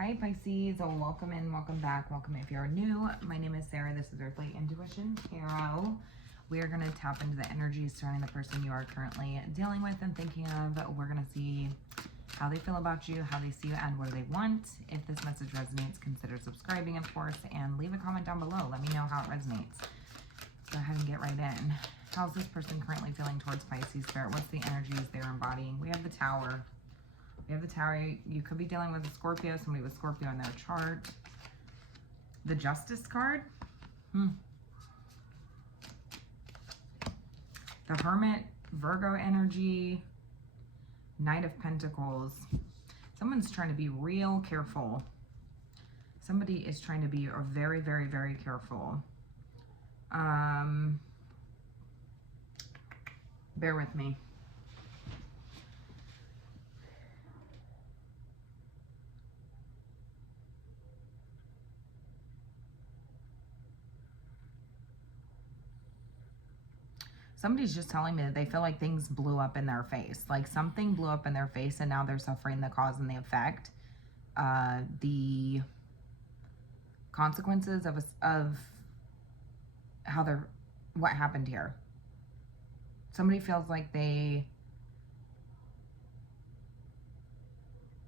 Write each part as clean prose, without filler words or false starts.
Hi Pisces, welcome in, welcome back, welcome if you're new. My name is Sarah, this is Earthly Intuition Tarot. We are going to tap into the energy surrounding the person you are currently dealing with and thinking of. We're going to see how they feel about you, how they see you, and what do they want. If this message resonates, consider subscribing, of course, and leave a comment down below. Let me know how it resonates. Let's go ahead and get right in. How's this person currently feeling towards Pisces Spirit? What's the energies they're embodying? We have the Tower. We have the Tower. You could be dealing with a Scorpio, somebody with Scorpio in their chart. The Justice card. The Hermit, Virgo energy. Knight of Pentacles. Someone's trying to be real careful. Somebody is trying to be very, very, very careful. Bear with me. Somebody's just telling me that they feel like things blew up in their face. Like something blew up in their face and now they're suffering the cause and the effect. The consequences of what happened here. Somebody feels like they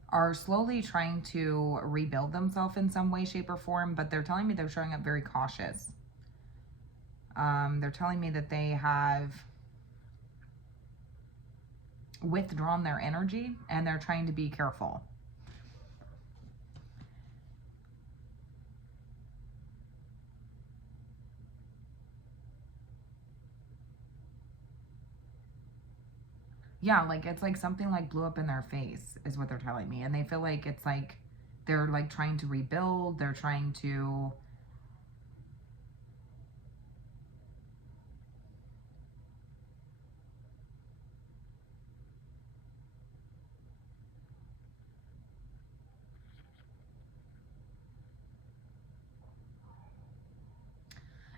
are slowly trying to rebuild themselves in some way, shape, or form, but they're telling me they're showing up very cautious. They're telling me that they have withdrawn their energy and they're trying to be careful. Yeah, like it's like something like blew up in their face is what they're telling me. And they feel like it's like they're like trying to rebuild. They're trying to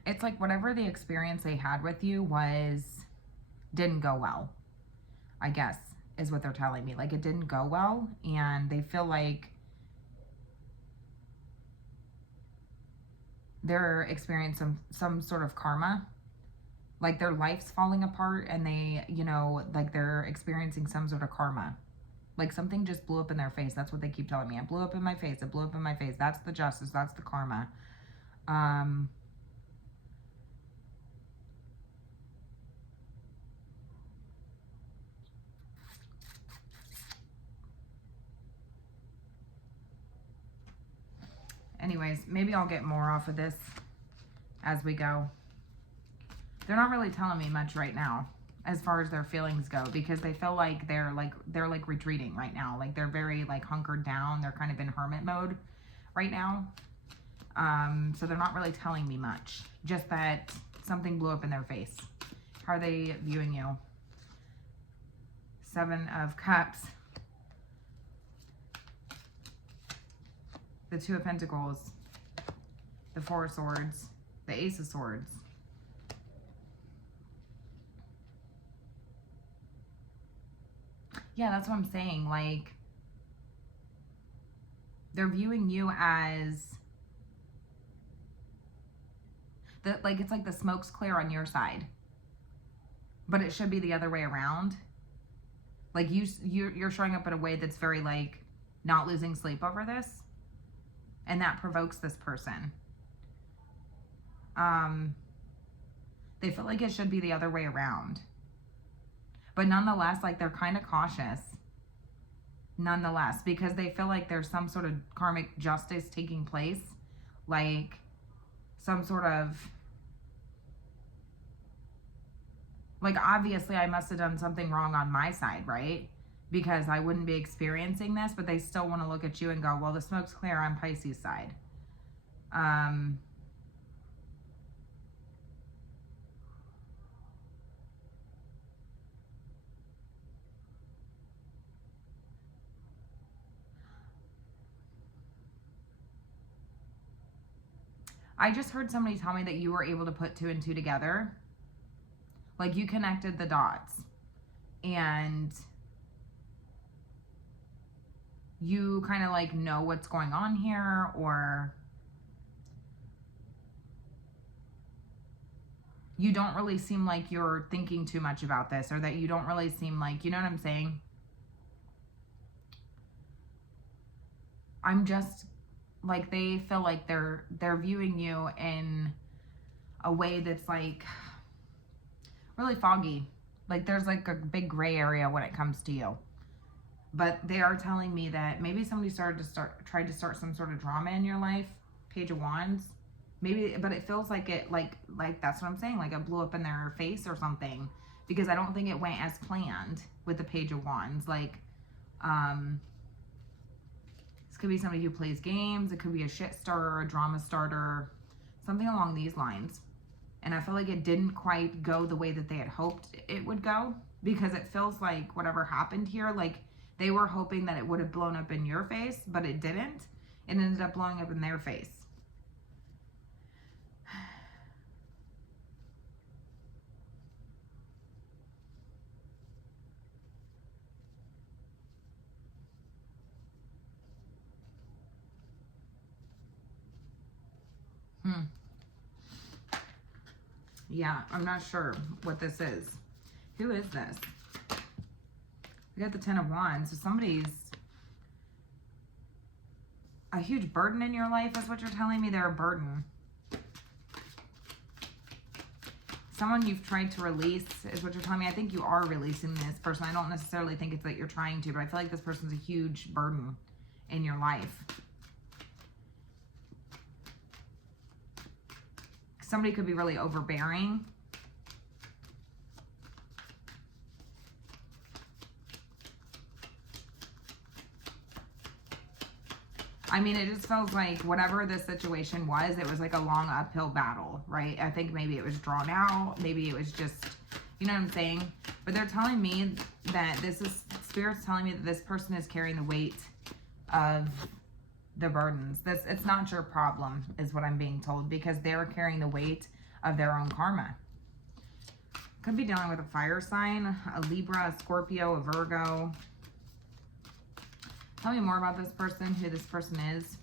it's like whatever the experience they had with you didn't go well, I guess, is what they're telling me. Like it didn't go well and they feel like they're experiencing some sort of karma. Like their life's falling apart and they, like they're experiencing some sort of karma. Like something just blew up in their face. That's what they keep telling me. It blew up in my face. It blew up in my face. That's the justice. That's the karma. Anyways, maybe I'll get more off of this as we go. They're not really telling me much right now as far as their feelings go because they feel like they're retreating right now. Like they're very like hunkered down. They're kind of in hermit mode right now. So they're not really telling me much. Just that something blew up in their face. How are they viewing you? 7 of Cups. The 2 of Pentacles. The 4 of Swords. The Ace of Swords. Yeah, that's what I'm saying. Like, they're viewing you as like it's like the smoke's clear on your side, but it should be the other way around. Like you're showing up in a way that's very like not losing sleep over this, and that provokes this person. They feel like it should be the other way around. But nonetheless, like they're kind of cautious. Nonetheless, because they feel like there's some sort of karmic justice taking place. Like some sort of... Like obviously I must have done something wrong on my side, right? Because I wouldn't be experiencing this, but they still want to look at you and go, well, the smoke's clear on Pisces' side. I just heard somebody tell me that you were able to put 2 and 2 together. Like you connected the dots. And you kind of like know what's going on here, or you don't really seem like you're thinking too much about this, or that you don't really seem like, you know what I'm saying? I'm just like, they feel like they're viewing you in a way that's like really foggy. Like there's like a big gray area when it comes to you. But they are telling me that maybe somebody tried to start some sort of drama in your life. Page of Wands. Maybe, but it feels like it, like that's what I'm saying. Like it blew up in their face or something. Because I don't think it went as planned with the Page of Wands. Like, this could be somebody who plays games. It could be a shit starter, a drama starter. Something along these lines. And I feel like it didn't quite go the way that they had hoped it would go. Because it feels like whatever happened here, like, they were hoping that it would have blown up in your face, but it didn't. It ended up blowing up in their face. Yeah, I'm not sure what this is. Who is this? We got the Ten of Wands. So somebody's a huge burden in your life is what you're telling me. They're a burden. Someone you've tried to release is what you're telling me. I think you are releasing this person. I don't necessarily think it's that you're trying to, but I feel like this person's a huge burden in your life. Somebody could be really overbearing. I mean, it just feels like whatever this situation was, it was like a long uphill battle, right? I think maybe it was drawn out. Maybe it was just, you know what I'm saying? But they're telling me that Spirit's telling me that this person is carrying the weight of the burdens. It's not your problem, is what I'm being told, because they're carrying the weight of their own karma. Could be dealing with a fire sign, a Libra, a Scorpio, a Virgo. Tell me more about this person, who this person is.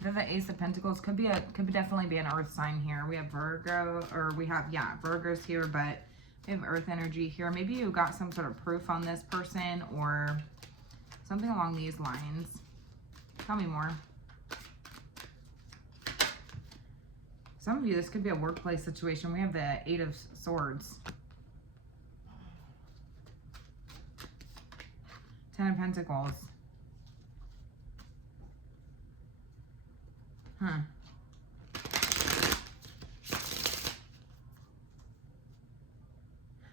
There's the Ace of Pentacles. Could definitely be an earth sign here. We have Virgo, or we have, yeah, Virgos here, but we have earth energy here. Maybe you got some sort of proof on this person or something along these lines. Tell me more. Some of you, this could be a workplace situation. We have the Eight of Swords. Ten of Pentacles.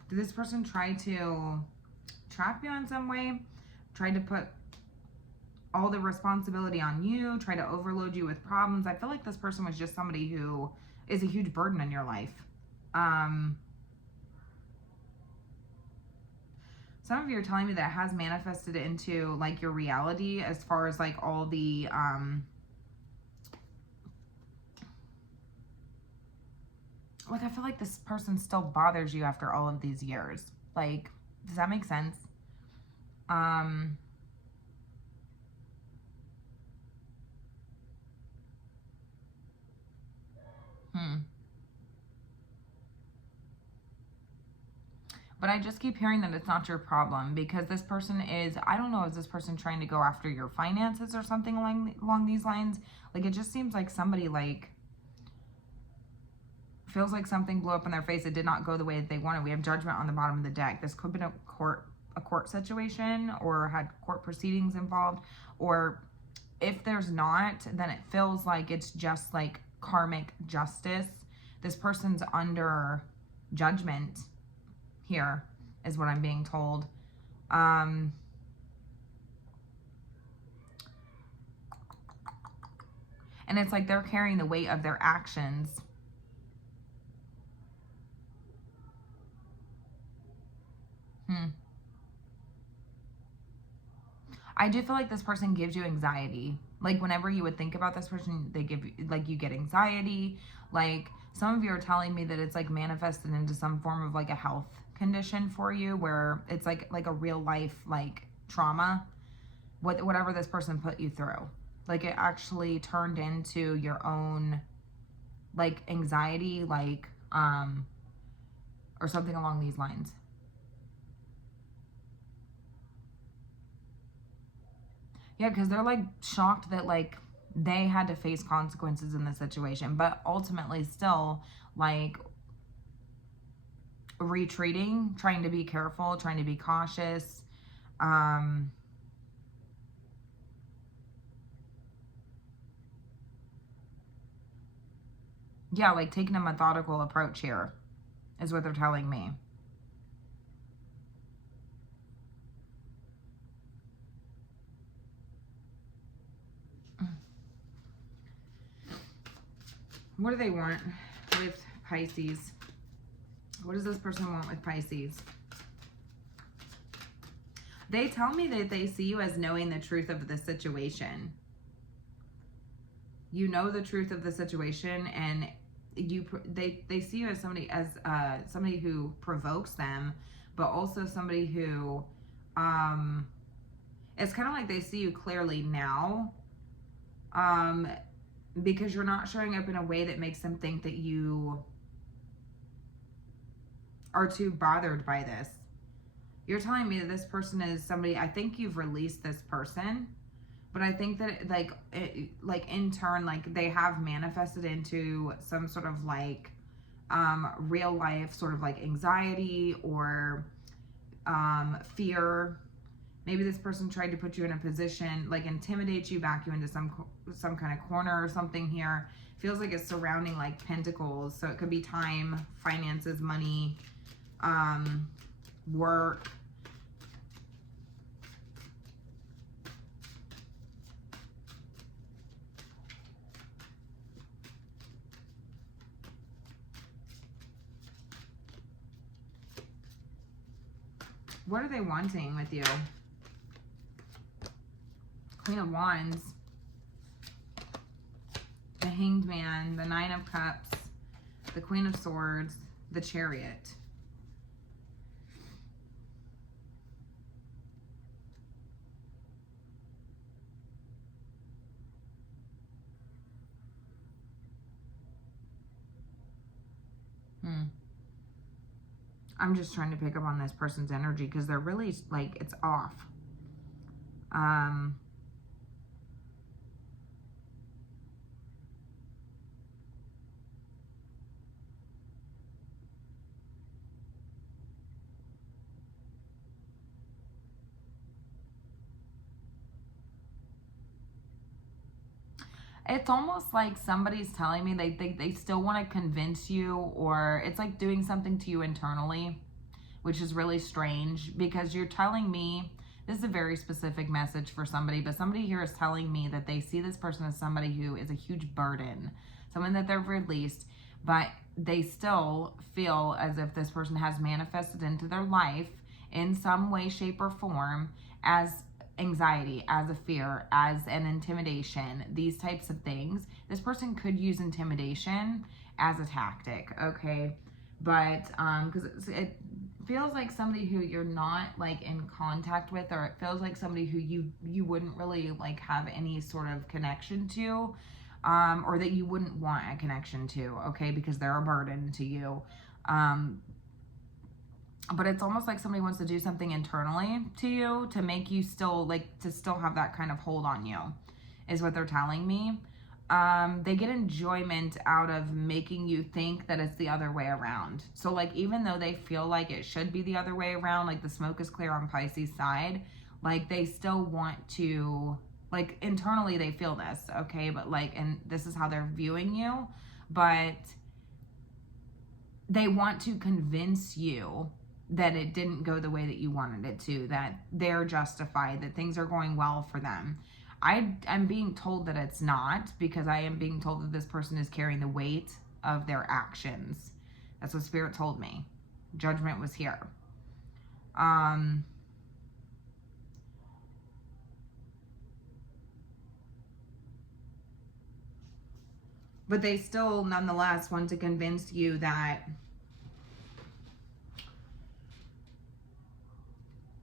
Did this person try to trap you in some way? Try to put all the responsibility on you? Try to overload you with problems? I feel like this person was just somebody who is a huge burden in your life. Some of you are telling me that it has manifested into like your reality, as far as like all the like, I feel like this person still bothers you after all of these years. Like, does that make sense? But I just keep hearing that it's not your problem, because this person is, I don't know, is this person trying to go after your finances or something along these lines? Like, it just seems like somebody, like, feels like something blew up in their face. It did not go the way that they wanted. We have Judgment on the bottom of the deck. This could have been a court situation, or had court proceedings involved. Or if there's not, then it feels like it's just like karmic justice. This person's under judgment here, is what I'm being told. And it's like they're carrying the weight of their actions. I do feel like this person gives you anxiety. Like, whenever you would think about this person, they give you, like, you get anxiety. Like, some of you are telling me that it's like manifested into some form of like a health condition for you, where it's like a real life like trauma. whatever this person put you through. Like it actually turned into your own like anxiety, like or something along these lines. Yeah, because they're like shocked that like they had to face consequences in this situation, but ultimately still like retreating, trying to be careful, trying to be cautious. Yeah, like taking a methodical approach here is what they're telling me. What do they want with Pisces? What does this person want with Pisces? They tell me that they see you as knowing the truth of the situation. You know the truth of the situation, and they see you as somebody who provokes them, but also somebody who it's kind of like they see you clearly now, because you're not showing up in a way that makes them think that you are too bothered by this. You're telling me that this person is somebody, I think you've released this person, but I think that like in turn, like they have manifested into some sort of like real life sort of like anxiety or fear. Maybe this person tried to put you in a position, like intimidate you, back you into some kind of corner or something here. Feels like it's surrounding like pentacles. So it could be time, finances, money, work. What are they wanting with you? Queen of Wands, the Hanged Man, the Nine of Cups, the Queen of Swords, the Chariot. I'm just trying to pick up on this person's energy because they're really like, it's off. It's almost like somebody's telling me they still want to convince you, or it's like doing something to you internally, which is really strange because you're telling me, this is a very specific message for somebody, but somebody here is telling me that they see this person as somebody who is a huge burden, someone that they've released, but they still feel as if this person has manifested into their life in some way, shape, or form as anxiety, as a fear, as an intimidation, these types of things. This person could use intimidation as a tactic, okay? But because it feels like somebody who you're not like in contact with, or it feels like somebody who you wouldn't really like have any sort of connection to, or that you wouldn't want a connection to, okay? Because they're a burden to you. But it's almost like somebody wants to do something internally to you to make you still like, to still have that kind of hold on you, is what they're telling me. They get enjoyment out of making you think that it's the other way around. So like, even though they feel like it should be the other way around, like the smoke is clear on Pisces side, like they still want to, like internally they feel this, okay? But like, and this is how they're viewing you, but they want to convince you that it didn't go the way that you wanted it to, that they're justified, that things are going well for them. I'm being told that it's not, because I am being told that this person is carrying the weight of their actions. That's what Spirit told me. Judgment was here. But they still nonetheless want to convince you that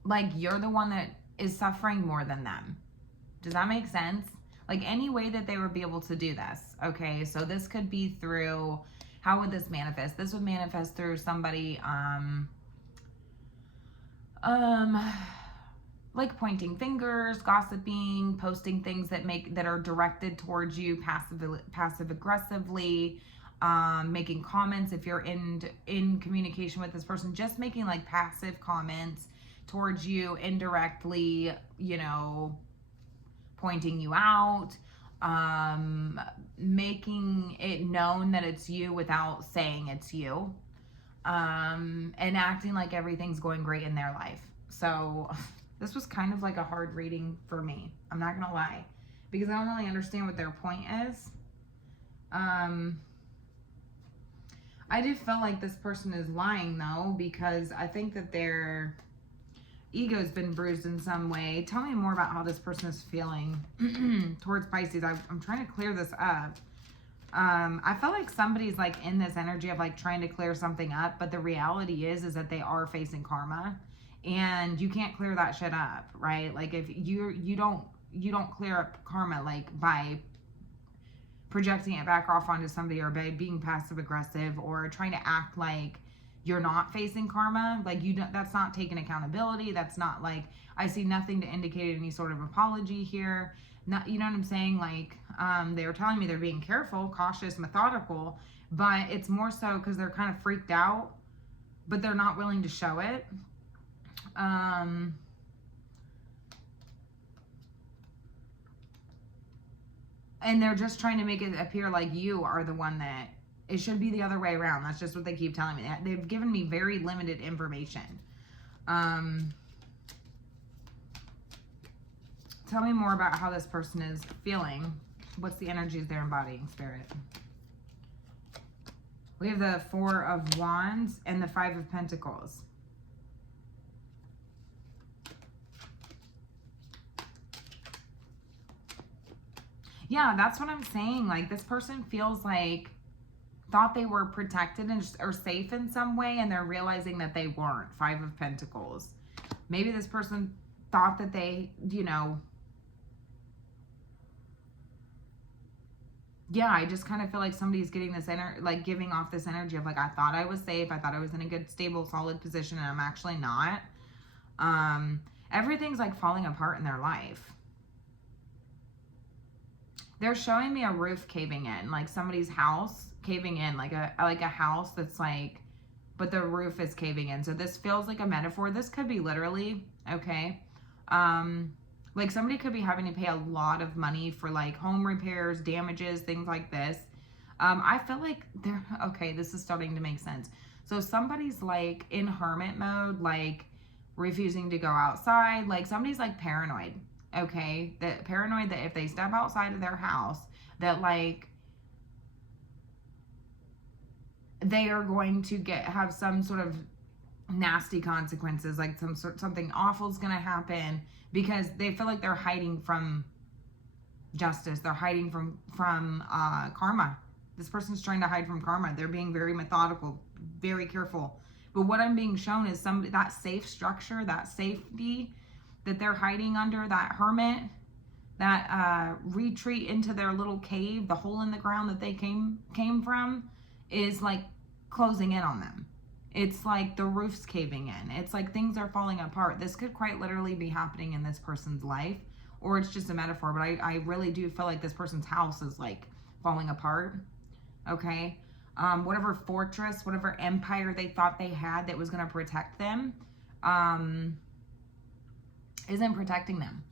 like you're the one that is suffering more than them. Does that make sense? Like any way that they would be able to do this. Okay, so this could be through, how would this manifest? This would manifest through somebody, like pointing fingers, gossiping, posting things that are directed towards you passive aggressively, making comments if you're in communication with this person, just making like passive comments towards you indirectly, you know, pointing you out, making it known that it's you without saying it's you, and acting like everything's going great in their life. So this was kind of like a hard reading for me. I'm not gonna lie, because I don't really understand what their point is. I do feel like this person is lying though, because I think that their ego's been bruised in some way. Tell me more about how this person is feeling towards Pisces. I'm trying to clear this up. I feel like somebody's like in this energy of like trying to clear something up, but the reality is that they are facing karma, and you can't clear that shit up, right? Like if you don't clear up karma like by projecting it back off onto somebody, or by being passive aggressive, or trying to act like you're not facing karma. Like that's not taking accountability. That's not like, I see nothing to indicate any sort of apology here. Not, you know what I'm saying? Like, they were telling me they're being careful, cautious, methodical, but it's more so because they're kind of freaked out, but they're not willing to show it. And they're just trying to make it appear like you are the one that, it should be the other way around. That's just what they keep telling me. They've given me very limited information. Tell me more about how this person is feeling. What's the energies they're embodying, Spirit? We have the Four of Wands and the Five of Pentacles. Yeah, that's what I'm saying. Like this person feels like, thought they were protected and or safe in some way, and they're realizing that they weren't. Five of Pentacles. Maybe this person thought that they, you know, yeah, I just kind of feel like somebody's getting this like giving off this energy of like, I thought I was safe, I thought I was in a good, stable, solid position, and I'm actually not. Everything's like falling apart in their life. They're showing me a roof caving in, like somebody's house caving in, like a house that's like, but the roof is caving in. So this feels like a metaphor. This could be literally, okay. Like somebody could be having to pay a lot of money for like home repairs, damages, things like this. I feel like they're, okay, this is starting to make sense. So somebody's like in hermit mode, like refusing to go outside. Like somebody's like paranoid, okay? That paranoid that if they step outside of their house, that like they are going to have some sort of nasty consequences, like something awful is going to happen, because they feel like they're hiding from justice. They're hiding from karma. This person's trying to hide from karma. They're being very methodical, very careful. But what I'm being shown is somebody, that safe structure, that safety that they're hiding under, that hermit, that retreat into their little cave, the hole in the ground that they came from, is like closing in on them. It's like the roof's caving in. It's like things are falling apart. This could quite literally be happening in this person's life, or it's just a metaphor, but I really do feel like this person's house is like falling apart, okay? Whatever fortress, whatever empire they thought they had that was going to protect them, isn't protecting them.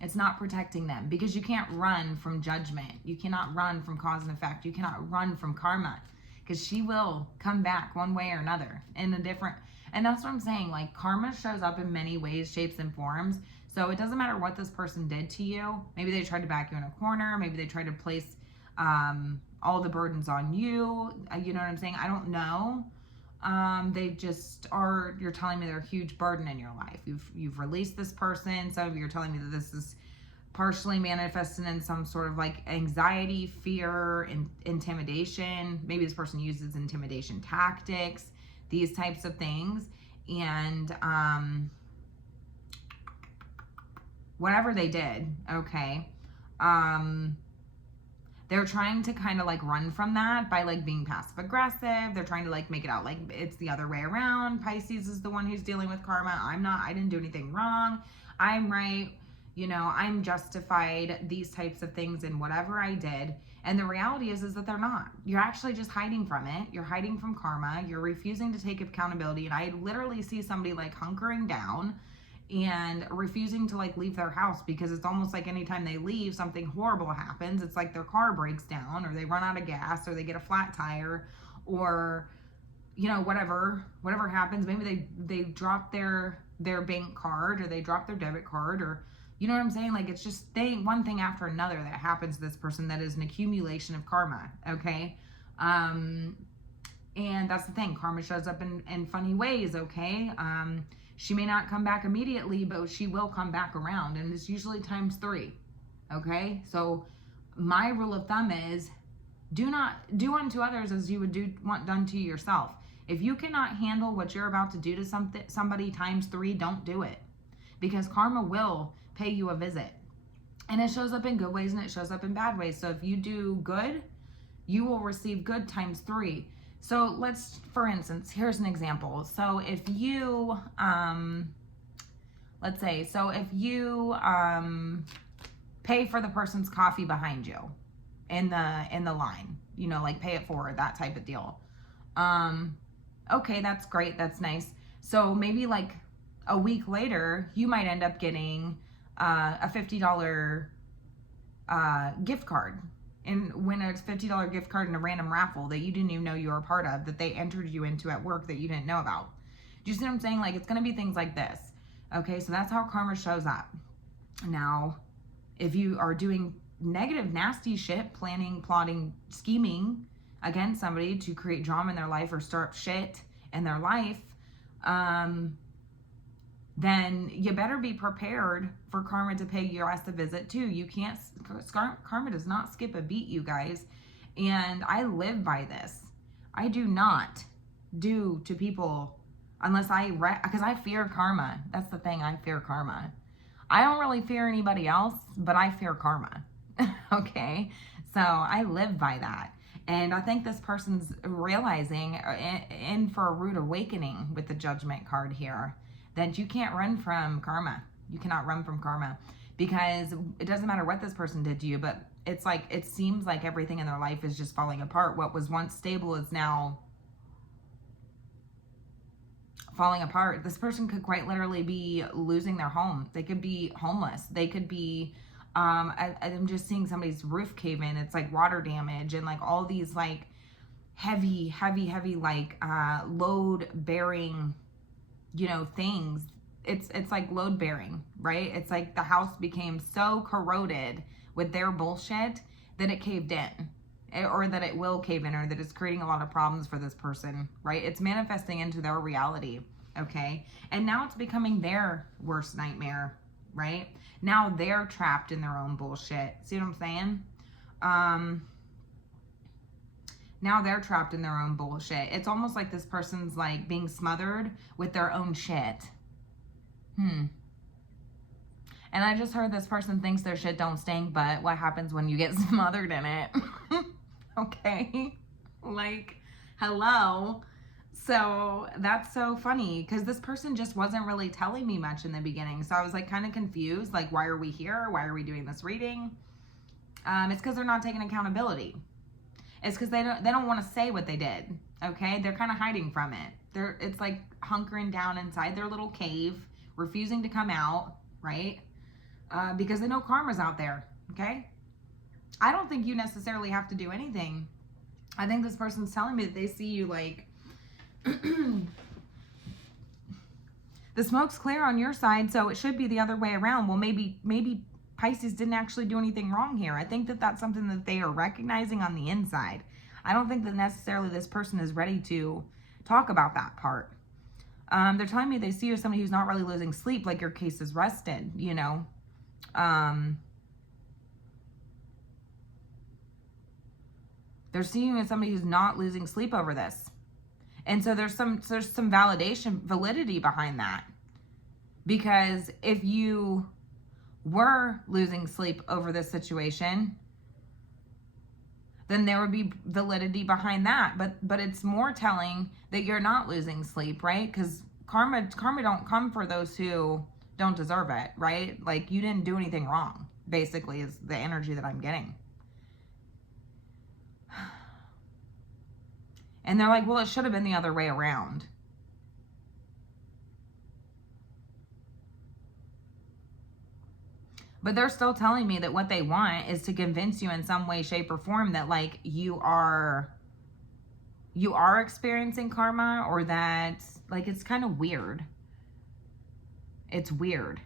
It's not protecting them, because you can't run from judgment. You cannot run from cause and effect. You cannot run from karma, because she will come back one way or another in a different, and that's what I'm saying. Like karma shows up in many ways, shapes, and forms. So it doesn't matter what this person did to you. Maybe they tried to back you in a corner. Maybe they tried to place all the burdens on you. You know what I'm saying? I don't know. They just are, you're telling me they're a huge burden in your life. You've released this person. So you're telling me that this is partially manifested in some sort of like anxiety, fear, and intimidation. Maybe this person uses intimidation tactics, these types of things. And whatever they did, okay, they're trying to kind of like run from that by like being passive aggressive. They're trying to like make it out like it's the other way around. Pisces is the one who's dealing with karma. I'm not, I didn't do anything wrong. I'm right. You know, I'm justified, these types of things in whatever I did. And the reality is that they're not. You're actually just hiding from it. You're hiding from karma. You're refusing to take accountability. And I literally see somebody like hunkering down and refusing to like leave their house, because it's almost like anytime they leave, something horrible happens. It's like their car breaks down, or they run out of gas, or they get a flat tire, or you know, whatever happens. Maybe they drop their bank card, or they drop their debit card, or you know what I'm saying? Like, it's just one thing after another that happens to this person that is an accumulation of karma, okay? And that's the thing. Karma shows up in funny ways, okay? She may not come back immediately, but she will come back around, and it's usually times 3, okay? So my rule of thumb is do unto others as you would want done to yourself. If you cannot handle what you're about to do to somebody times 3, don't do it, because karma will pay you a visit, and it shows up in good ways and it shows up in bad ways. So if you do good, you will receive good times 3. So let's, for instance, here's an example. So if you, let's say, so if you pay for the person's coffee behind you in the line, you know, like pay it forward, that type of deal. Okay, that's great. That's nice. So maybe like a week later, you might end up getting a $50 gift card. And when it's $50 gift card in a random raffle that you didn't even know you were a part of, that they entered you into at work that you didn't know about. Do you see what I'm saying? Like, it's going to be things like this. Okay, so that's how karma shows up. Now, if you are doing negative, nasty shit, planning, plotting, scheming against somebody to create drama in their life or stir up shit in their life, then you better be prepared for karma to pay your ass a visit too. You can't, karma does not skip a beat, you guys. And I live by this. I do not do to people unless because I fear karma. That's the thing, I fear karma. I don't really fear anybody else, but I fear karma. Okay? So I live by that. And I think this person's realizing, in for a rude awakening with the Judgment card here, that you can't run from karma. You cannot run from karma, because it doesn't matter what this person did to you, but it's like, it seems like everything in their life is just falling apart. What was once stable is now falling apart. This person could quite literally be losing their home. They could be homeless. They could be, I'm just seeing somebody's roof cave in. It's like water damage and like all these like heavy, like load bearing, you know, things. It's like load bearing, right? It's like the house became so corroded with their bullshit that it caved in, or that it will cave in, or that it's creating a lot of problems for this person, right? It's manifesting into their reality, okay? And now it's becoming their worst nightmare, right? Now they're trapped in their own bullshit. See what I'm saying? Now they're trapped in their own bullshit. It's almost like this person's like being smothered with their own shit. And I just heard this person thinks their shit don't stink, but what happens when you get smothered in it? Okay? Like, hello? So that's so funny, because this person just wasn't really telling me much in the beginning. So I was like kind of confused. Like, why are we here? Why are we doing this reading? It's because they're not taking accountability. It's because they don't want to say what they did. Okay? They're kind of hiding from it. It's like hunkering down inside their little cave, refusing to come out, right? Because they know karma's out there. Okay? I don't think you necessarily have to do anything. I think this person's telling me that they see you like the smoke's clear on your side, so it should be the other way around. Well, maybe Pisces didn't actually do anything wrong here. I think that that's something that they are recognizing on the inside. I don't think that necessarily this person is ready to talk about that part. They're telling me they see you as somebody who's not really losing sleep, like your case is rested, you know. They're seeing you as somebody who's not losing sleep over this. And so there's some validity behind that. Because if you were losing sleep over this situation, then there would be validity behind that. But it's more telling that you're not losing sleep, right? Because karma don't come for those who don't deserve it, right? Like, you didn't do anything wrong, basically, is the energy that I'm getting. And they're like, well, it should have been the other way around. But they're still telling me that what they want is to convince you in some way, shape, or form that, like, you are experiencing karma, or that, like, it's kind of weird. It's weird.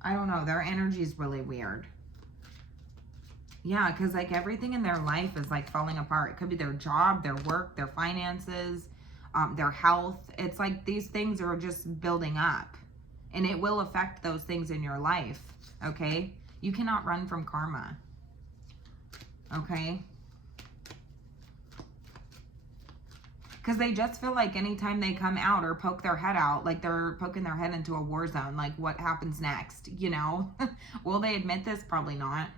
I don't know. Their energy is really weird. Yeah, because, like, everything in their life is, like, falling apart. It could be their job, their work, their finances, their health. It's like these things are just building up. And it will affect those things in your life, okay? You cannot run from karma, okay? Because they just feel like anytime they come out or poke their head out, like they're poking their head into a war zone, like, what happens next, you know? Will they admit this? Probably not.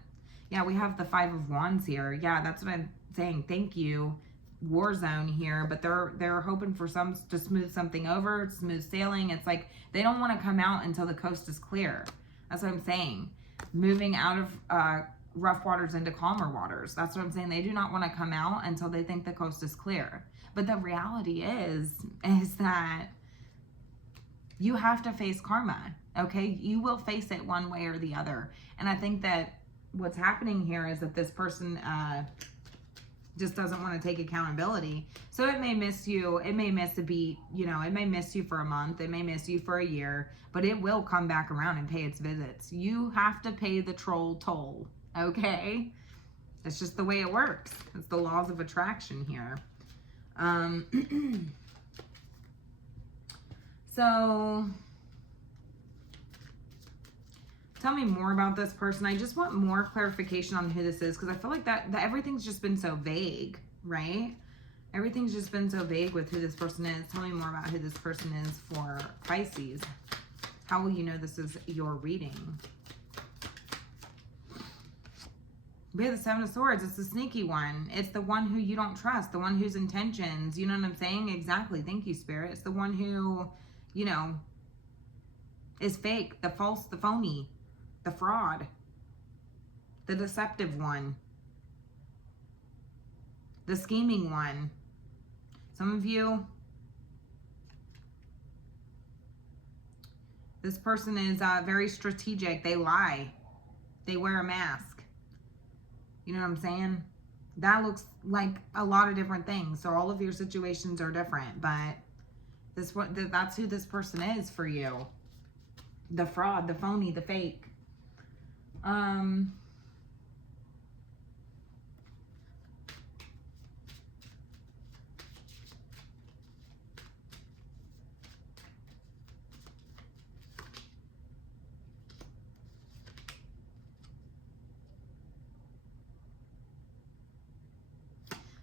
Yeah, we have the 5 of Wands here. Yeah, that's what I'm saying. Thank you. War zone here, but they're hoping for to smooth something over, smooth sailing. It's like they don't want to come out until the coast is clear. That's what I'm saying. Moving out of rough waters into calmer waters. That's what I'm saying. They do not want to come out until they think the coast is clear. But the reality is that you have to face karma, okay? You will face it one way or the other. And I think that what's happening here is that this person just doesn't want to take accountability. So it may miss you. It may miss a beat. You know, it may miss you for a month. It may miss you for a year. But it will come back around and pay its visits. You have to pay the troll toll, okay? It's just the way it works. It's the laws of attraction here. So tell me more about this person. I just want more clarification on who this is, because I feel like that everything's just been so vague, right? Everything's just been so vague with who this person is. Tell me more about who this person is for Pisces. How will you know this is your reading? We have the 7 of Swords. It's the sneaky one. It's the one who you don't trust. The one whose intentions, you know what I'm saying? Exactly. Thank you, Spirit. It's the one who, you know, is fake, the false, the phony, the fraud, the deceptive one, the scheming one. Some of you, this person is very strategic. They lie. They wear a mask. You know what I'm saying? That looks like a lot of different things. So all of your situations are different, but that's who this person is for you. The fraud, the phony, the fake.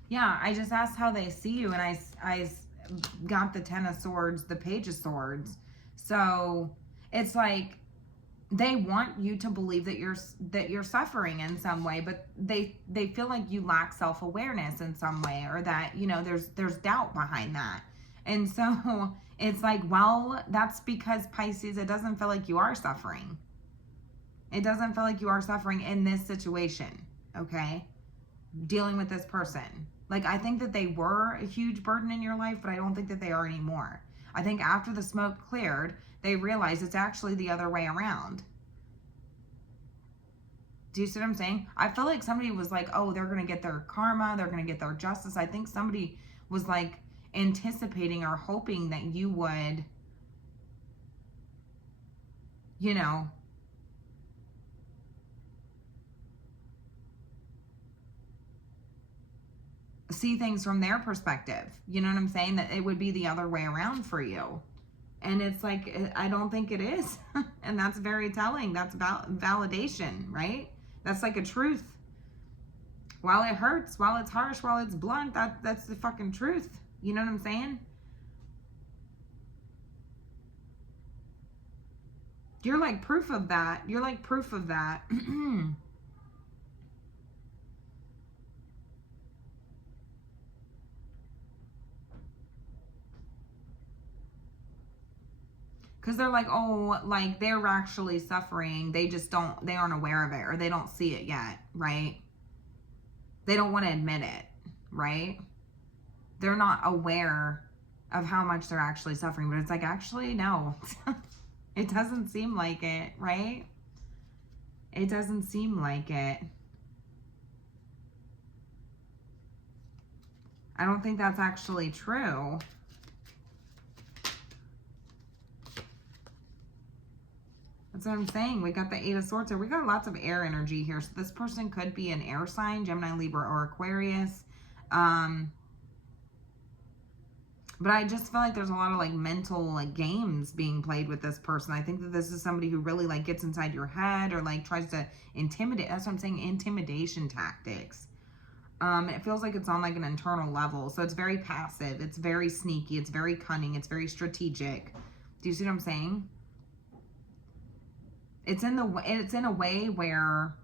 Yeah, I just asked how they see you, and I got the 10 of Swords, the Page of Swords. So it's like they want you to believe that you're suffering in some way, but they feel like you lack self-awareness in some way, or that, you know, there's doubt behind that. And so it's like, well, that's because, Pisces, it doesn't feel like you are suffering. It doesn't feel like you are suffering in this situation, okay? Dealing with this person. Like, I think that they were a huge burden in your life, but I don't think that they are anymore. I think after the smoke cleared, they realized it's actually the other way around. Do you see what I'm saying? I feel like somebody was like, oh, they're going to get their karma, they're going to get their justice. I think somebody was like anticipating or hoping that you would, you know, see things from their perspective. You know what I'm saying? That it would be the other way around for you. And it's like, I don't think it is. And that's very telling. That's validation, right? That's like a truth. While it hurts, while it's harsh, while it's blunt, that's the fucking truth. You know what I'm saying? You're like proof of that. You're like proof of that. Because they're like, oh, like they're actually suffering. They just they aren't aware of it, or they don't see it yet, right? They don't want to admit it, right? They're not aware of how much they're actually suffering, but it's like, actually, no. It doesn't seem like it, right? It doesn't seem like it. I don't think that's actually true. That's what I'm saying. We got the Eight of Swords here. We got lots of air energy here. So this person could be an air sign, Gemini, Libra, or Aquarius. But I just feel like there's a lot of like mental like games being played with this person. I think that this is somebody who really like gets inside your head or like tries to intimidate. That's what I'm saying. Intimidation tactics. It feels like it's on like an internal level. So it's very passive. It's very sneaky. It's very cunning. It's very strategic. Do you see what I'm saying? It's in a way where,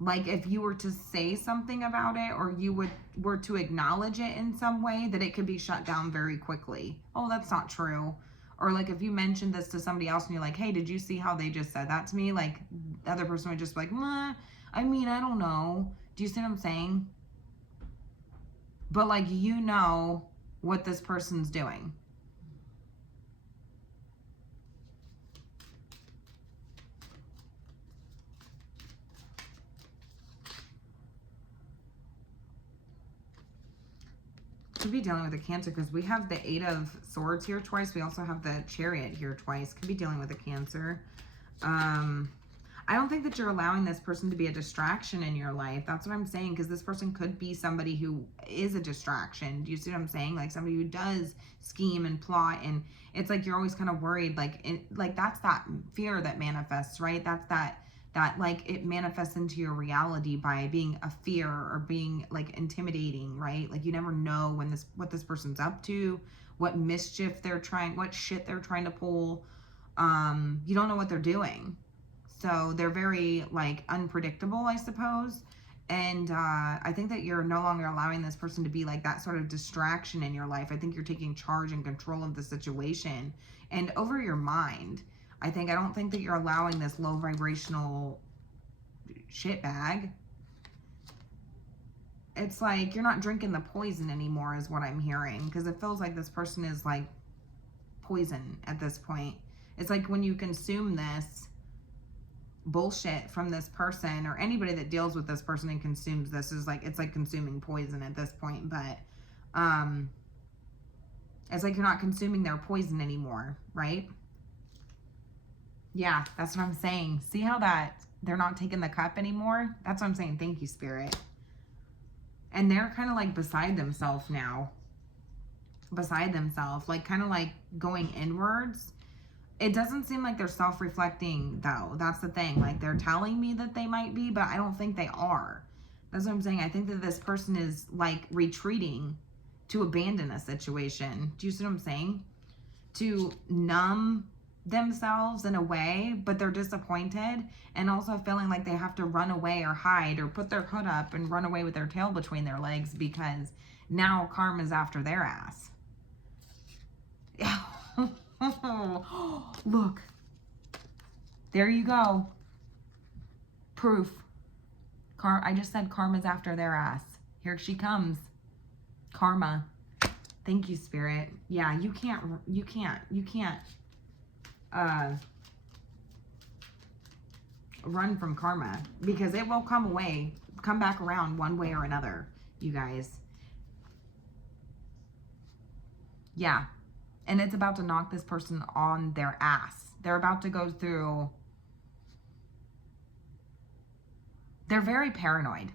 like, if you were to say something about it, or you were to acknowledge it in some way, that it could be shut down very quickly. Oh, that's not true. Or like if you mentioned this to somebody else and you're like, hey, did you see how they just said that to me? Like the other person would just be like, I mean, I don't know. Do you see what I'm saying? But like, you know what this person's doing. Could be dealing with a Cancer because we have the Eight of Swords here twice. We also have the Chariot here twice. Could be dealing with a Cancer. I don't think that you're allowing this person to be a distraction in your life. That's what I'm saying, because this person could be somebody who is a distraction. Do you see what I'm saying? Like somebody who does scheme and plot, and it's like you're always kind of worried. Like that's that fear that manifests, right? That's that like it manifests into your reality by being a fear or being like intimidating, right? Like you never know what this person's up to, what mischief they're trying, what shit they're trying to pull. You don't know what they're doing. So they're very like unpredictable, I suppose. And I think that you're no longer allowing this person to be like that sort of distraction in your life. I think you're taking charge and control of the situation and over your mind. I don't think that you're allowing this low vibrational shitbag. It's like you're not drinking the poison anymore is what I'm hearing, because it feels like this person is like poison at this point. It's like when you consume this bullshit from this person, or anybody that deals with this person and consumes this, is like, it's like consuming poison at this point. But it's like you're not consuming their poison anymore, right? Yeah, that's what I'm saying. See how that they're not taking the cup anymore? That's what I'm saying. Thank you, Spirit. And they're kind of like beside themselves now. Beside themselves, like kind of like going inwards. It doesn't seem like they're self-reflecting, though. That's the thing. Like, they're telling me that they might be, but I don't think they are. That's what I'm saying. I think that this person is, like, retreating to abandon a situation. Do you see what I'm saying? To numb themselves in a way, but they're disappointed, and also feeling like they have to run away or hide or put their hood up and run away with their tail between their legs because now karma's after their ass. Look, there you go. Proof. I just said karma's after their ass. Here she comes. Karma. Thank you, Spirit. Yeah, you can't run from karma, because it will come back around one way or another, you guys. Yeah. And it's about to knock this person on their ass. They're about to go through... They're very paranoid.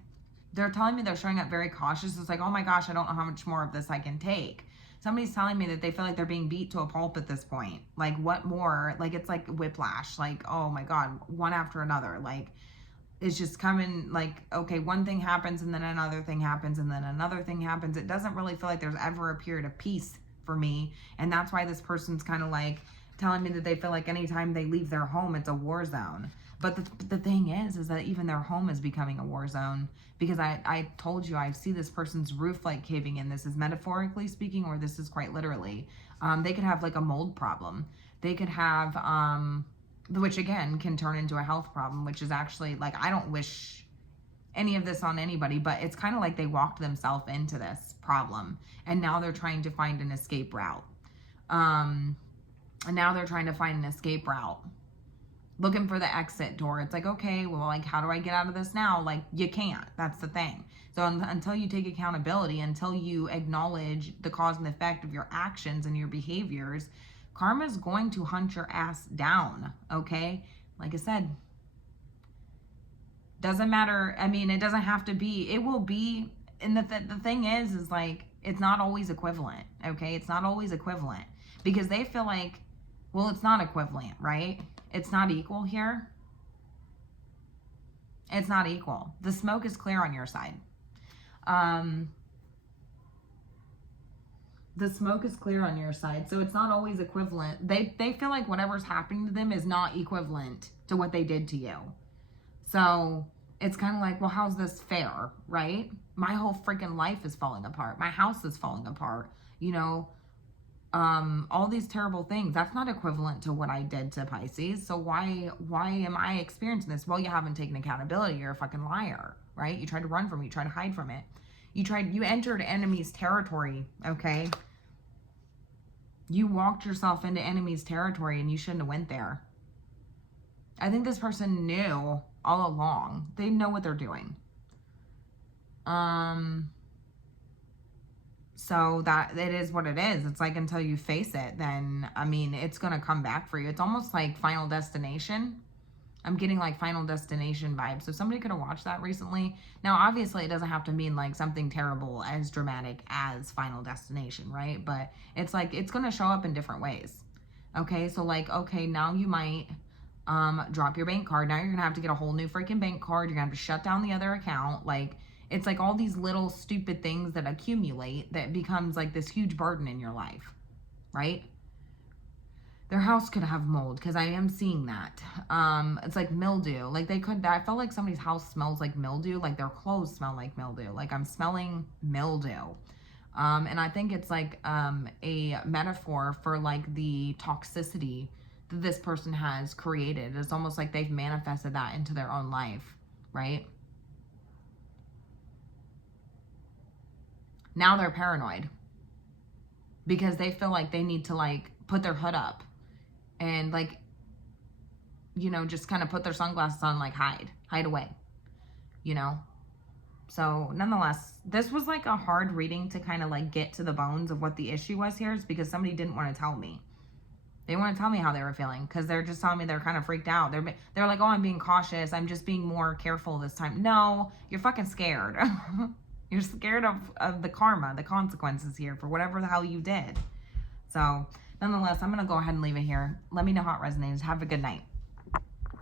They're telling me they're showing up very cautious. It's like, oh my gosh, I don't know how much more of this I can take. Somebody's telling me that they feel like they're being beat to a pulp at this point. Like, what more? Like, it's like whiplash. Like, oh my God, one after another. Like, is just coming like, okay, one thing happens and then another thing happens and then another thing happens. It doesn't really feel like there's ever a period of peace for me. And that's why this person's kind of like telling me that they feel like anytime they leave their home, it's a war zone. But the thing is that even their home is becoming a war zone, because I told you, I see this person's roof like caving in. This is metaphorically speaking, or this is quite literally. They could have like a mold problem. They could have, which again can turn into a health problem, which is actually like, I don't wish any of this on anybody, but it's kind of like they walked themselves into this problem and now they're trying to find an escape route. And now they're trying to find an escape route, looking for the exit door. It's like, okay, well, like, how do I get out of this now? Like, you can't. That's the thing. So until you take accountability, until you acknowledge the cause and effect of your actions and your behaviors, karma is going to hunt your ass down, okay? Like I said, doesn't matter. I mean, it doesn't have to be. It will be. And the thing is like, it's not always equivalent, okay? It's not always equivalent, because they feel like, well, it's not equivalent, right? It's not equal here. It's not equal. The smoke is clear on your side. The smoke is clear on your side, so it's not always equivalent. They feel like whatever's happening to them is not equivalent to what they did to you. So it's kind of like, well, how's this fair, right? My whole freaking life is falling apart. My house is falling apart. You know, all these terrible things. That's not equivalent to what I did to Pisces. So why am I experiencing this? Well, you haven't taken accountability. You're a fucking liar, right? You tried to run from it. You tried to hide from it. You entered enemy's territory, okay? You walked yourself into enemy's territory and you shouldn't have went there. I think this person knew all along. They know what they're doing. So that it is what it is. It's like, until you face it, then, I mean, it's going to come back for you. It's almost like Final Destination. I'm getting like Final Destination vibes. So somebody could have watched that recently. Now, obviously, it doesn't have to mean like something terrible as dramatic as Final Destination, right? But it's like, it's going to show up in different ways. Okay, so like, okay, now you might drop your bank card. Now you're going to have to get a whole new freaking bank card. You're going to have to shut down the other account. Like, it's like all these little stupid things that accumulate that becomes like this huge burden in your life, right? Their house could have mold, because I am seeing that. It's like mildew. Like I felt like somebody's house smells like mildew. Like their clothes smell like mildew. Like I'm smelling mildew. And I think it's like a metaphor for like the toxicity that this person has created. It's almost like they've manifested that into their own life, right? Now they're paranoid because they feel like they need to like put their hood up and like, you know, just kind of put their sunglasses on, like hide away, you know? So nonetheless, this was like a hard reading to kind of like get to the bones of what the issue was here, is because somebody didn't want to tell me. They want to tell me how they were feeling, because they're just telling me they're kind of freaked out. They're like, oh, I'm being cautious. I'm just being more careful this time. No, you're fucking scared. You're scared of the karma, the consequences here for whatever the hell you did. So, nonetheless, I'm going to go ahead and leave it here. Let me know how it resonates. Have a good night.